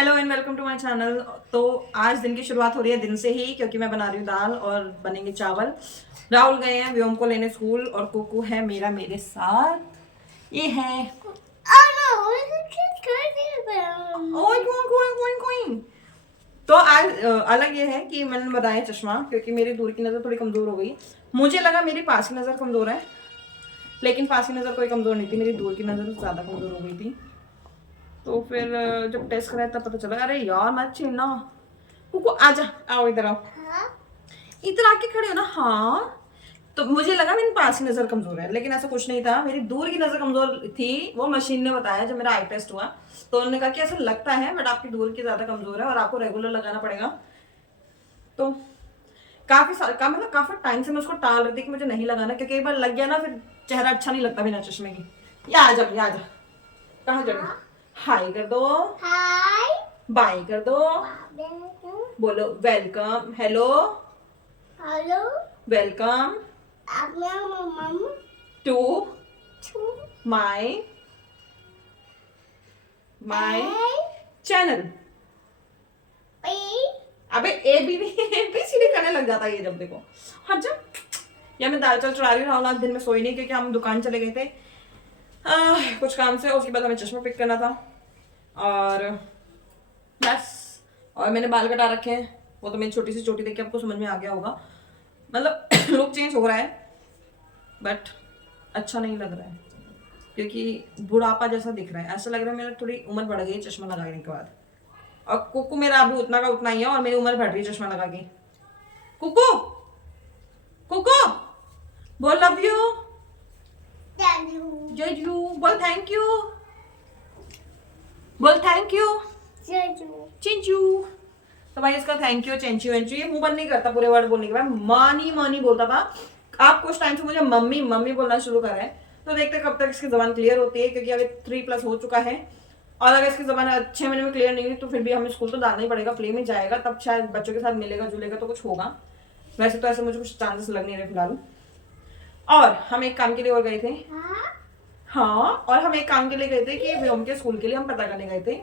Hello and welcome to my channel. तो आज दिन की शुरुआत हो रही है दिन से ही, क्योंकि मैं बना रही हूँ दाल और बनेंगे चावल। राहुल गए हैं व्योम को लेने स्कूल और कुकू है मेरे साथ। ये है ओए कोई कोई कोई कोई। तो आज अलग ये है कि मैंने बनाया चश्मा, क्योंकि मेरी दूर की नज़र थोड़ी कमज़ोर हो गई। मुझे लगा मेरी पास की नज़र कमज़ोर है, लेकिन पास की नज़र कोई कमज़ोर नहीं थी, मेरी दूर की नज़र ज़्यादा कमज़ोर हो गई थी। तो फिर जब टेस्ट कराया तब पता चला, अरे यार मत छीनना। कुकू आजा, आओ इधर आओ। इधर आके खड़े हो ना। हाँ, तो मुझे लगा मेरी पास की नज़र कमज़ोर है, लेकिन ऐसा कुछ नहीं था, मेरी दूर की नज़र कमज़ोर थी। वो मशीन ने बताया जब मेरा आई टेस्ट हुआ, तो उन्होंने कहा कि ऐसा लगता है बट आपकी दूर की ज़्यादा कमज़ोर है और आपको रेगुलर लगाना पड़ेगा। तो मतलब काफ़ी टाइम से मैं उसको टाल रही थी कि मुझे नहीं लगाना, क्योंकि एक बार लग गया ना फिर चेहरा अच्छा नहीं लगता बिना चश्मे की। ये आ जा, ये आ जा। कहाँ जगह? हाय कर दो, हाय बाय कर दो, बोलो welcome, hello hello, welcome to my my channel. अबे ए बी सी डी करने लग जाता है ये जब देखो। हाँ जब या मैं दाल चावल चढ़ा रही हूँ। राहुल आज दिन में सोई नहीं, क्योंकि हम दुकान चले गए थे कुछ काम से। उसके बाद हमें चश्मा पिक करना था और बस। और मैंने बाल कटा रखे हैं, वो तो मेरी छोटी सी चोटी देख के आपको समझ में आ गया होगा। मतलब लुक चेंज हो रहा है बट अच्छा नहीं लग रहा है, क्योंकि बुढ़ापा जैसा दिख रहा है। ऐसा लग रहा है मेरा थोड़ी उम्र बढ़ गई है चश्मा लगाने के बाद। और कुकू मेरा अभी उतना का उतना ही है और मेरी उम्र बढ़ रही है चश्मा लगा के। कुकू कुकू बोल लव यू, जय यू बोल, थैंक यू बोल, थैंक यू चिंचू। तो भाई इसका थैंक यू चेंचू वेंचू ये मुंह बंद नहीं करता पूरे वर्ड बोलने के बाद। मानी मानी बोलता था। आप कुछ टाइम से मुझे मम्मी मम्मी बोलना शुरू कर रहे हैं, तो देखते कब तक इसकी जबान क्लियर होती है, क्योंकि अभी 3+ हो चुका है। और अगर इसकी जबान 6 महीने में क्लियर नहीं हुई तो फिर भी हमें स्कूल तो डालना ही पड़ेगा। प्ले में जाएगा तब शायद बच्चों के साथ मिलेगा जुलेगा तो कुछ होगा। वैसे तो ऐसे मुझे कुछ चांसेस लग नहीं रहे फिलहाल। और हम एक काम के लिए और गए थे। हाँ, और हम एक काम के लिए गए थे कि व्योम के स्कूल के लिए हम पता करने गए थे।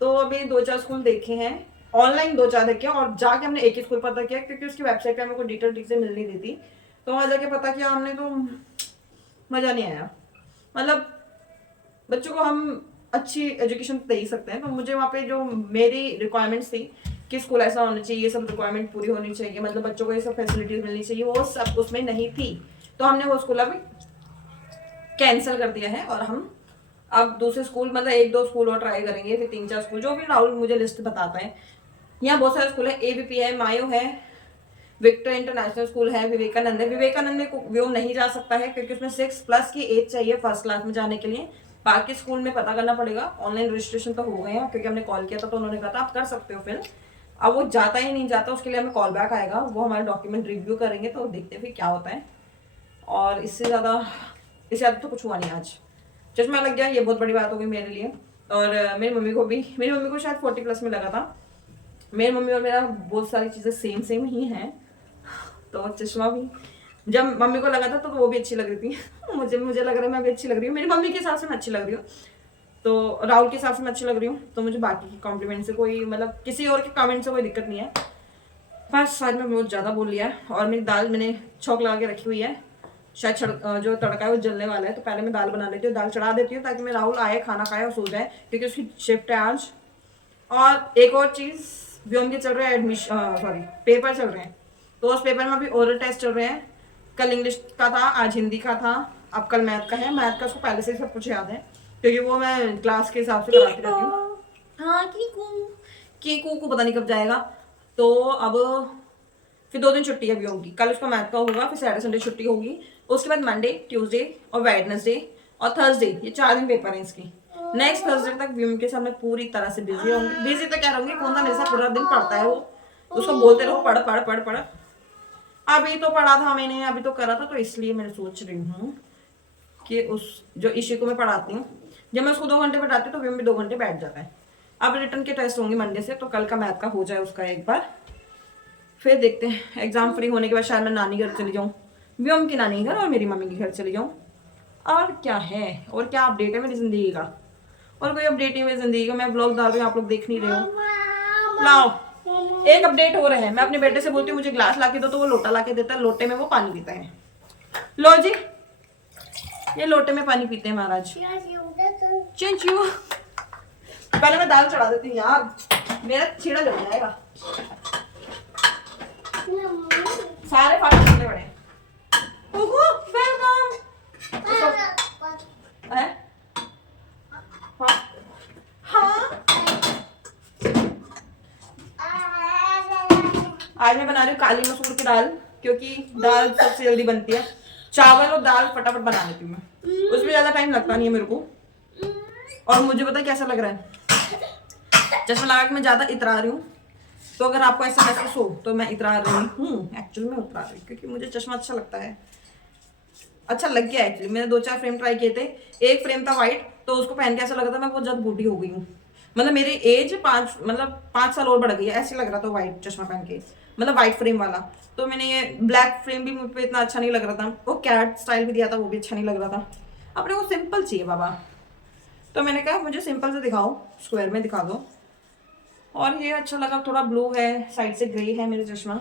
तो अभी 2-4 स्कूल देखे हैं, ऑनलाइन 2-4 देखे, और जाके हमने एक ही स्कूल पता किया, क्योंकि उसकी वेबसाइट पे हमें कोई डिटेल ठीक से मिल नहीं रही थी। तो वहाँ जाके पता किया हमने, तो मज़ा नहीं आया। मतलब बच्चों को हम अच्छी एजुकेशन दे ही सकते हैं, तो मुझे वहाँ पे जो मेरी रिक्वायरमेंट्स थी कि स्कूल ऐसा होना चाहिए, ये सब रिक्वायरमेंट पूरी होनी चाहिए, मतलब बच्चों को ये सब फैसिलिटीज मिलनी चाहिए, वो सब उसमें नहीं थी। तो हमने वो स्कूल अभी कैंसिल कर दिया है और हम अब दूसरे स्कूल, मतलब 1-2 स्कूल और ट्राई करेंगे, फिर 3-4 स्कूल, जो भी राहुल मुझे लिस्ट बताता है। यहाँ बहुत सारे स्कूल है, एबीपी है, मायो है, विक्टर इंटरनेशनल स्कूल है, विवेकानंद है। विवेकानंद में व्योम नहीं जा सकता है, क्योंकि उसमें 6+ की एज चाहिए फर्स्ट क्लास में जाने के लिए। बाकी स्कूल में पता करना पड़ेगा। ऑनलाइन रजिस्ट्रेशन तो हो गए हैं, क्योंकि हमने कॉल किया था तो उन्होंने कहा था आप कर सकते हो फिर। अब वो जाता ही नहीं जाता, उसके लिए हमें कॉल बैक आएगा, वो हमारे डॉक्यूमेंट रिव्यू करेंगे, तो देखते हैं फिर क्या होता है। और इससे ज़्यादा तो कुछ हुआ नहीं आज। चश्मा लग गया, ये बहुत बड़ी बात हो गई मेरे लिए। और मेरी मम्मी को शायद 40+ में लगा था। मेरी मम्मी और मेरा बहुत सारी चीज़ें सेम सेम ही हैं, तो चश्मा भी जब मम्मी को लगा था तो वो भी अच्छी लग रही थी। मुझे लग रहा है मैं भी अच्छी लग रही हूँ, मेरी मम्मी के हिसाब से मैं अच्छी लग रही हूँ, तो राहुल के हिसाब से मैं अच्छी लग रही हूँ, तो मुझे बाकी के कॉम्प्लीमेंट से कोई, मतलब किसी और के कमेंट से कोई दिक्कत नहीं है। बस आज मैं बहुत ज़्यादा बोल लिया है। और मेरी दाल मैंने छौंक लगा के रखी हुई है, शायद जो तड़का है वो जलने वाला है, तो पहले मैं दाल बना लेती हूँ, दाल चढ़ा देती हूँ, ताकि मैं राहुल आए खाना खाए और सो जाए, क्योंकि उसकी शिफ्ट है आज। और एक और चीज़, व्योम के चल रहे हैं एडमिशन, सॉरी पेपर चल रहे हैं, तो उस पेपर में अभी ओरल टेस्ट चल रहे हैं। कल इंग्लिश का था, आज हिंदी का था, अब कल मैथ का है। मैथ का उसको पहले से ही सब कुछ याद है, क्योंकि वो मैं क्लास के हिसाब से कराती रहती हूँ। हाँ कीकू को पता नहीं कब जाएगा। तो अब फिर 2 दिन छुट्टी है व्योम की, कल उसका मैथ का होगा, फिर सैटरडे संडे छुट्टी होगी। उसके बाद मंडे, ट्यूसडे और वेडनेसडे और थर्सडे, ये 4 दिन पेपर है इसकी। नेक्स्ट थर्सडे तक व्योम के साथ मैं पूरी तरह से बिजी होंगी। बिजी तो क्या रहूंगी, कौन सा मेरे साथ पूरा दिन पढ़ता है वो, उसको बोलते रहो पढ़ पढ़ पढ़ पढ़। अभी तो पढ़ा था मैंने, अभी तो करा था, तो इसलिए मैं सोच रही हूँ कि उस जो ईशी को मैं पढ़ाती हूँ, जब मैं उसको 2 घंटे पढ़ाती हूँ तो व्योम भी 2 घंटे बैठ जाता है। अब रिटर्न के टेस्ट होंगे मंडे से, तो कल का मैथ का हो जाए उसका एक बार, फिर देखते हैं। एग्जाम फ्री होने के बाद शायद मैं नानी घर चली जाऊँ, व्योम की नानी घर और मेरी मम्मी के घर चली जाऊँ। और क्या है, और क्या अपडेट है मेरी ज़िंदगी का। और कोई अपडेट नहीं हुई जिंदगी का। मैं ब्लॉग डाल रही हूँ, आप लोग देख नहीं रहे हो। लाओ, एक अपडेट हो रहा है। मैं अपने बेटे से बोलती हूँ मुझे ग्लास ला के दो, तो वो लोटा ला के देता है, लोटे में वो पानी पीता है। लो जी, ये लोटे में पानी पीते हैं महाराज। चिंचू, पहले मैं दाल चढ़ा देती हूँ यार, मेरा छीड़ा जल जाएगा। सारे फाटे छोटे बड़े वेलकम। हाँ, आज मैं बना रही हूँ काली मसूर की दाल, क्योंकि दाल सबसे जल्दी बनती है। चावल और दाल फटाफट बना लेती हूँ मैं, उसमें ज्यादा टाइम लगता नहीं है मेरे को। और मुझे पता है कैसा लग रहा है, चश्मा लगा के मैं ज्यादा इतरा रही हूँ। तो अगर आपको ऐसा महसूस हो तो मैं इतरा रही हूँ, एक्चुअली में उतरा रही हूँ, क्योंकि मुझे चश्मा अच्छा लगता है, अच्छा लग गया। एक्चुअली मैंने 2-4 फ्रेम ट्राई किए थे। एक फ्रेम था व्हाइट, तो उसको पहन के ऐसा लग रहा था मैं बहुत ज्यादा बूढ़ी हो गई हूँ। मतलब मेरी एज 5 साल और बढ़ गई है, ऐसे लग रहा था व्हाइट चश्मा पहन के, मतलब व्हाइट फ्रेम वाला। तो मैंने ये ब्लैक फ्रेम भी मुझ पर इतना अच्छा नहीं लग रहा था, वो कैट स्टाइल भी दिया था, वो भी अच्छा नहीं लग रहा था। अपने को सिंपल चाहिए बाबा, तो मैंने कहा मुझे सिंपल से दिखाओ, स्क्वायर में दिखा दो। और ये अच्छा लगा, थोड़ा ब्लू है, साइड से ग्रे है मेरे चश्मा।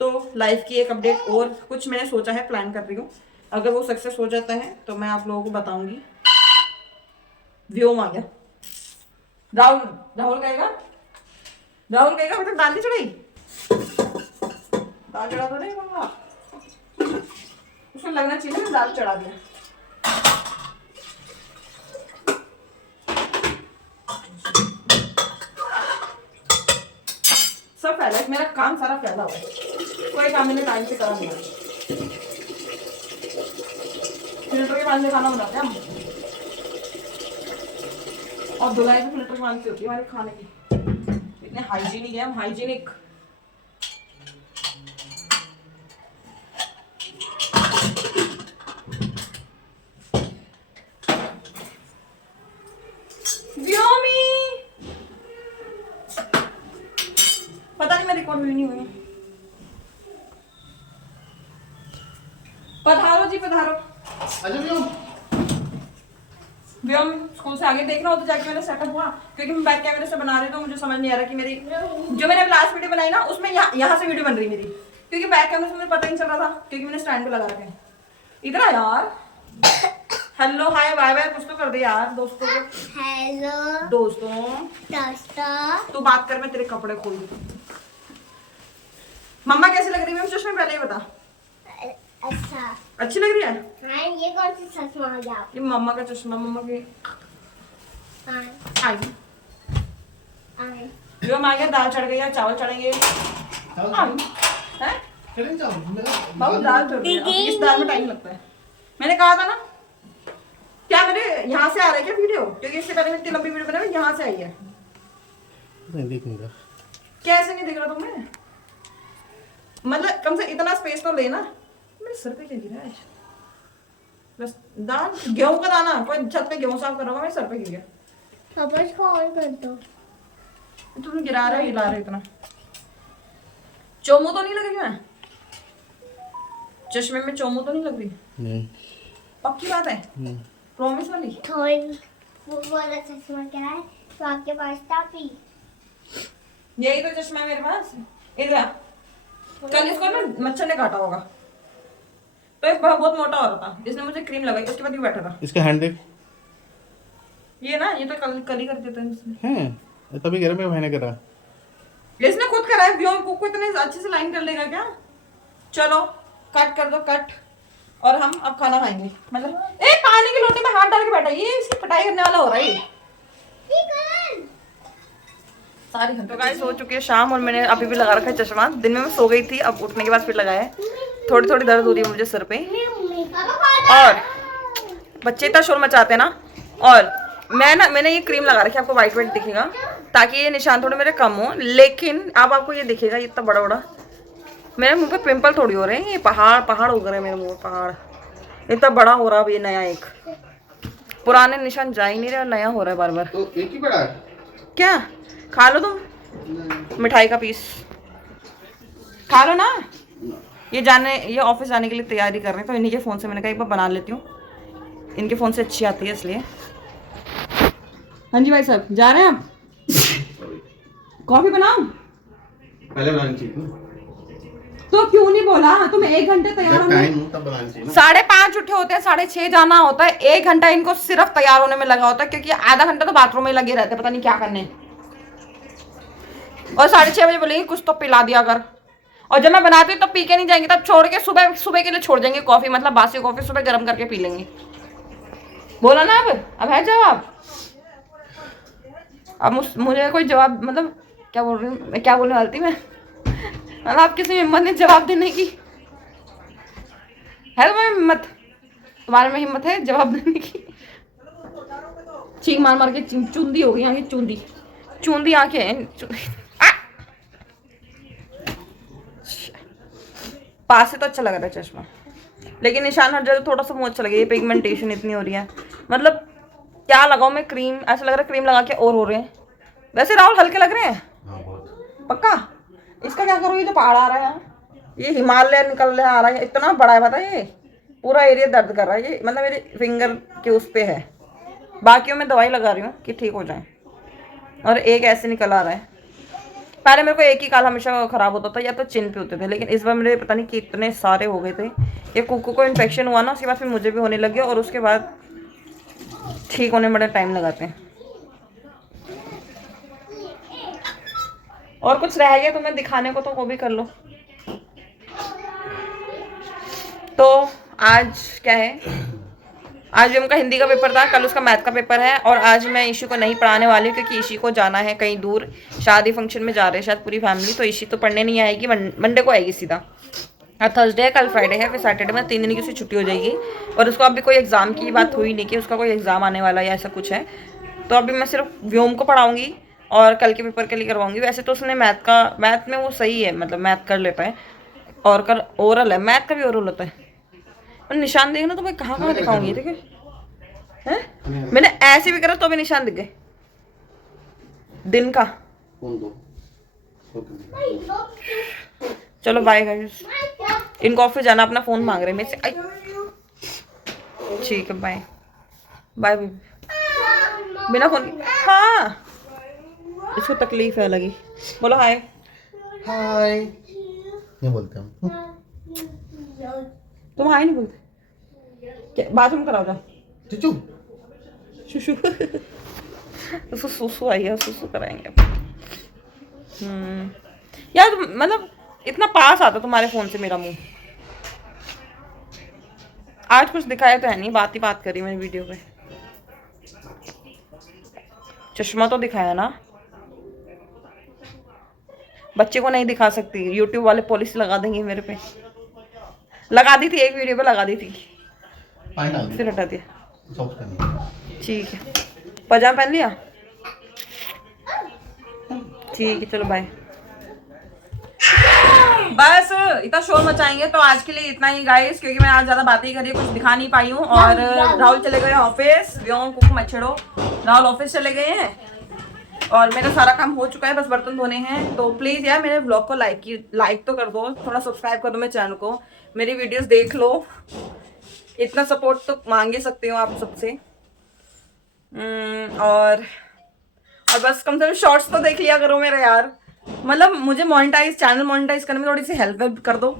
तो लाइफ की एक अपडेट और कुछ मैंने सोचा है, प्लान कर रही हूँ। अगर वो सक्सेस हो जाता है तो मैं आप लोगों को बताऊंगी। व्योम आ गया। राहुल राहुल कहेगा, राहुल कहेगा अभी तक दाल नहीं चढ़ाई। दाल चढ़ा तो नहीं मम्मा, उसको लगना चाहिए ना दाल चढ़ा दिया। सब फैला है, मेरा काम सारा फैला हुआ है, कोई काम मैंने टाइम से करा नहीं। फिल्टर के पानी से खाना बनाते हैं हम, और धुलाई भी फिल्टर के पानी से होती है हमारे खाने की। इतने हाइजीनिक है हम, हाइजीनिक। पता नहीं मैं रिकॉर्ड हुई नहीं हुई। पधारो जी पधारो। व्योम स्कूल से आगे देख रहा हो तो जाके मेरा सेटअप हुआ, क्योंकि मैं बैक कैमरे से बना रही हूँ, मुझे समझ नहीं आ रहा कि मेरी जो मैंने लास्ट वीडियो बनाई ना उसमें यहाँ से वीडियो बन रही मेरी, क्योंकि बैक कैमरे से मुझे पता नहीं चल रहा था, क्योंकि मैंने स्टैंड पे लगा रखे हैं। इधर आ यार, हेलो हाय बाय बाय कुछ तो कर दे यार दोस्तों को। हेलो दोस्तों, तू बात कर, मैं तेरे कपड़े खोल दूँ। मम्मा कैसी लग रही है चश्मे, पहले ही बता। अच्छा, अच्छी लग रही है। हाँ, ये कौन सी चश्मा आ गया? ये मम्मा का चश्मा, मम्मा की। हाँ, जो आ गया, दाल चढ़ गई है, चावल चढ़ेंगे। बहुत दाल चढ़ गई है, इस दाल में टाइम लगता है। मैंने कहा था ना, क्या मेरे यहाँ से आ रहा है क्या वीडियो, क्योंकि इससे पहले इतनी लंबी वीडियो बनाई यहाँ से आई है। नहीं दिखूंगा, कैसे नहीं दिख रहा तुम्हें? मतलब कम से इतना स्पेस तो लेना। मेरे सर पे क्या गिरा है? बस दाल, गेहूं का दाना, कोई छत पे गेहूं साफ कर रहा होगा, मेरे सर पे गिर गया। पापा इसको ऑन कर दो। तुम गिरा रहे हो, हिला रहे हो इतना। चोमू तो नहीं लग रही मैं चश्मे में, चोमू तो नहीं लग रही? नहीं। पक्की बात है? प्रॉमिस वाली? थोड़ी वो वाला चश्मा क्या है तो आपके पास था भी? यही तो चश्मा है मेरे पास। इधर कल इसको ना मच्छर ने काटा होगा, तो एक बहुत मोटा हो रहा था, इसने मुझे क्रीम लगाई, उसके बाद ये बैठा था। इसका हैंड देख। ये ना, ये तो कल ही कर देता है इसने। हैं तभी कह रहा मैं मैंने करा। इसने खुद करा है, व्योम को इतने अच्छे से लाइन कर लेगा क्या? चलो कट कर दो, कट। और हम अब खाना खाएंगे। मतलब ए पानी के लोटे में हाथ डाल के बैठा, ये इसकी पिटाई करने वाला हो रहा है। सारी तो गाइस हो चुकी है शाम, और मैंने अभी भी लगा रखा है चश्मा। दिन में मैं सो गई थी, अब उठने के बाद फिर लगाया है। थोड़ी थोड़ी दर्द हो रही है मुझे सर पे, और बच्चे इतना शोर मचाते हैं ना। और मैंने ये क्रीम लगा रखी है, आपको व्हाइट व्हाइट दिखेगा, ताकि ये निशान थोड़े मेरे कम हो। लेकिन अब आपको ये दिखेगा, इतना बड़ा बड़ा मेरे मुंह पे पिंपल थोड़ी हो रहे हैं, ये पहाड़ उग रहे हैं मेरे मुंह, पहाड़ इतना बड़ा हो रहा है। अब ये नया, एक पुराने निशान जा ही नहीं रहे और नया हो रहा है बार बार। तो एक ही बड़ा है क्या? खा लो तुम मिठाई का पीस, खा लो ना। ये ऑफिस जाने के लिए तैयारी कर रहे हैं, तो इन्हीं के फ़ोन से मैंने कहा एक बार बना लेती हूँ, इनके फ़ोन से अच्छी आती है इसलिए। हाँ जी भाई साहब, जा रहे हैं आप? कॉफी बनाऊं? पहले बनानी चाहिए ना। तो क्यों नहीं बोला? तुम 1 घंटे तैयार जब होने, टाइम हो तब बनानी चाहिए ना। 5:30 उठे होते हैं, 6:30 जाना होता है, 1 घंटा इनको सिर्फ तैयार होने में लगा होता है, क्योंकि आधा घंटा तो बाथरूम में लगे रहते हैं, पता नहीं क्या करने। और 6:30 बजे बोलेंगे कुछ तो पिला दिया कर, और जब मैं बनाती हूँ तब पी के नहीं जाएंगे, तब छोड़ के सुबह सुबह के लिए छोड़ देंगे कॉफी, मतलब बासी कॉफी सुबह गर्म करके पी लेंगे। बोला ना, अब है जवाब। अब मुझे कोई जवाब, मतलब क्या बोल रही हूँ मैं, क्या बोलने वाली थी मैं, मतलब आप किसी में हिम्मत नहीं जवाब देने की? है तुम्हें हिम्मत? तुम्हारे में हिम्मत है जवाब देने की? चीख मार मार के चूंदी हो गई आंखें, चूंदी चूंदी आंखें। पास से तो अच्छा लग रहा है चश्मा, लेकिन निशान हट जाए तो थोड़ा सा मुंह अच्छा लगेगा। ये पिगमेंटेशन इतनी हो रही है, मतलब क्या लगाऊं मैं क्रीम, ऐसा लग रहा है क्रीम लगा के और हो रहे हैं। वैसे राहुल हल्के लग रहे हैं हाँ बहुत। पक्का। इसका क्या करूँ, ये तो पहाड़ आ रहा है, ये हिमालय निकल रहा आ रहा है, इतना बड़ा है पता है, ये पूरा एरिया दर्द कर रहा है, ये मतलब मेरे फिंगर के उस पे है। बाकियों में दवाई लगा रही हूँ कि ठीक हो जाए, और एक ऐसे निकल आ रहा है। पहले मेरे को एक ही काल हमेशा खराब होता था, या तो चिन पे होते थे, लेकिन इस बार मेरे पता नहीं कितने सारे हो गए थे। ये कुकू को इन्फेक्शन हुआ ना, उसके बाद फिर मुझे भी होने लग गया, और उसके बाद ठीक होने में बड़ा टाइम लगाते हैं। और कुछ रह गया तुम्हें दिखाने को तो वो भी कर लो। तो आज क्या है, आज भी उनका हिंदी का पेपर था, कल उसका मैथ का पेपर है, और आज मैं ईशू को नहीं पढ़ाने वाली हूँ, क्योंकि ईशी को जाना है कहीं दूर, शादी फंक्शन में जा रहे हैं शायद पूरी फैमिली, तो ईशी तो पढ़ने नहीं आएगी, मंडे को आएगी सीधा। आज थर्सडे है, कल फ्राइडे है, फिर सैटरडे में 3 दिन की उसकी छुट्टी हो जाएगी। और उसको अभी कोई एग्जाम की बात हुई नहीं कि उसका कोई एग्जाम आने वाला है या ऐसा कुछ है, तो अभी मैं सिर्फ व्योम को पढ़ाऊंगी और कल के पेपर के लिए करवाऊंगी। वैसे तो उसने मैथ में वो सही है, मतलब मैथ कर लेता है, और कल ओरल है, मैथ का भी ओरल होता है। और निशान देखना तो मैं कहाँ कहाँ दिखाऊंगी, ठीक है? मैंने ऐसे भी करा तो भी निशान दिख गए दिन का। कौन दो? चलो बाय गाइस, इनको ऑफिस जाना, अपना फोन मांग रहे हैं मेरे से। ठीक है बाय बाय। बिना फोन, हाँ इसको तकलीफ है अलग ही। बोलो हाय। हाय नहीं बोलते हम। तुम हाय नहीं बोलते क्या? बाथरूम कराओ जाओ। चुचू शुशु उसको सुसु आई है, सुसु कराएंगे। यार मतलब इतना पास आता तुम्हारे फोन से मेरा मुंह। आज कुछ दिखाया तो है नहीं, बात ही बात करी मैंने वीडियो पे। चश्मा तो दिखाया ना, बच्चे को नहीं दिखा सकती, यूट्यूब वाले पॉलिसी लगा देंगे मेरे पे। लगा दी थी एक वीडियो पे, लगा दी थी, फिर हटा दिया। ठीक है, पजामा पहन लिया, ठीक है चलो बाय। बस इतना शोर मचाएंगे तो आज के लिए इतना ही गाइस, क्योंकि मैं आज ज्यादा बातें ही करी, कुछ दिखा नहीं पाई हूँ। और राहुल चले गए ऑफिस, व्योम कुक मत छेड़ो, राहुल ऑफिस चले गए हैं, और मेरा सारा काम हो चुका है, बस बर्तन धोने हैं। तो प्लीज यार मेरे ब्लॉग को लाइक तो कर दो, थोड़ा सब्सक्राइब कर दो मेरे चैनल को, मेरी वीडियोस देख लो, इतना सपोर्ट तो मांग ही सकती हूँ आप सबसे। और बस कम से कम शॉर्ट्स तो देख लिया करो मेरे यार, मतलब मुझे चैनल मोनेटाइज करने में थोड़ी सी हेल्प कर दो।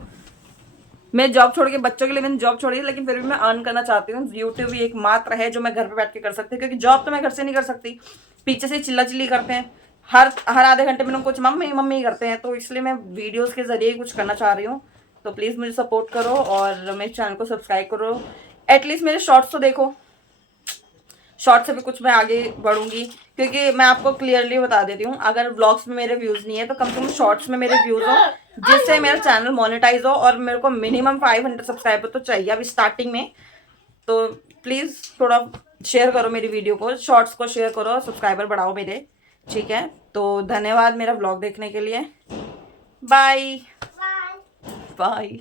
मैं जॉब छोड़ के, बच्चों के लिए मैंने जॉब छोड़ी है, लेकिन फिर भी मैं अर्न करना चाहती हूँ। यूट्यूब भी एक मात्र है जो मैं घर पे बैठ के कर सकती हूँ, क्योंकि जॉब तो मैं घर से नहीं कर सकती, पीछे से चिल्ला चिल्ली करते हैं, हर आधे घंटे में कुछ मम्मी मम्मी करते हैं, तो इसलिए मैं वीडियोस के जरिए कुछ करना चाह रही हूँ। तो प्लीज़ मुझे सपोर्ट करो और मेरे चैनल को सब्सक्राइब करो, एटलीस्ट मेरे शॉर्ट्स तो देखो, शॉर्ट से भी कुछ मैं आगे बढ़ूंगी। क्योंकि मैं आपको क्लियरली बता देती हूँ, अगर व्लॉग्स में मेरे व्यूज़ नहीं है तो कम से कम शॉर्ट्स में मेरे व्यूज़ हो, जिससे मेरा चैनल मोनेटाइज हो, और मेरे को मिनिमम 500 सब्सक्राइबर तो चाहिए अभी स्टार्टिंग में। तो प्लीज़ थोड़ा शेयर करो मेरी वीडियो को, शॉर्ट्स को शेयर करो, सब्सक्राइबर बढ़ाओ मेरे, ठीक है? तो धन्यवाद मेरा व्लॉग देखने के लिए, बाय बाय।